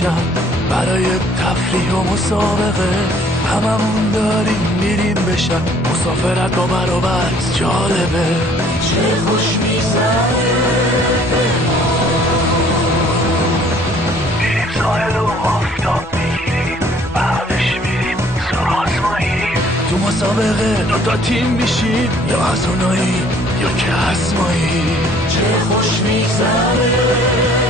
میشم برای تفریح و مسابقه، هممون داریم میریم بشم، مسافرت با برابر جالبه. چه خوش میگذره میریم ساحل و آفتاب میگیریم، بعدش میریم سراغ آزمایی. تو مسابقه دوتا تیم میشیم، یا از اونایی یا که از مایی. چه خوش میگذره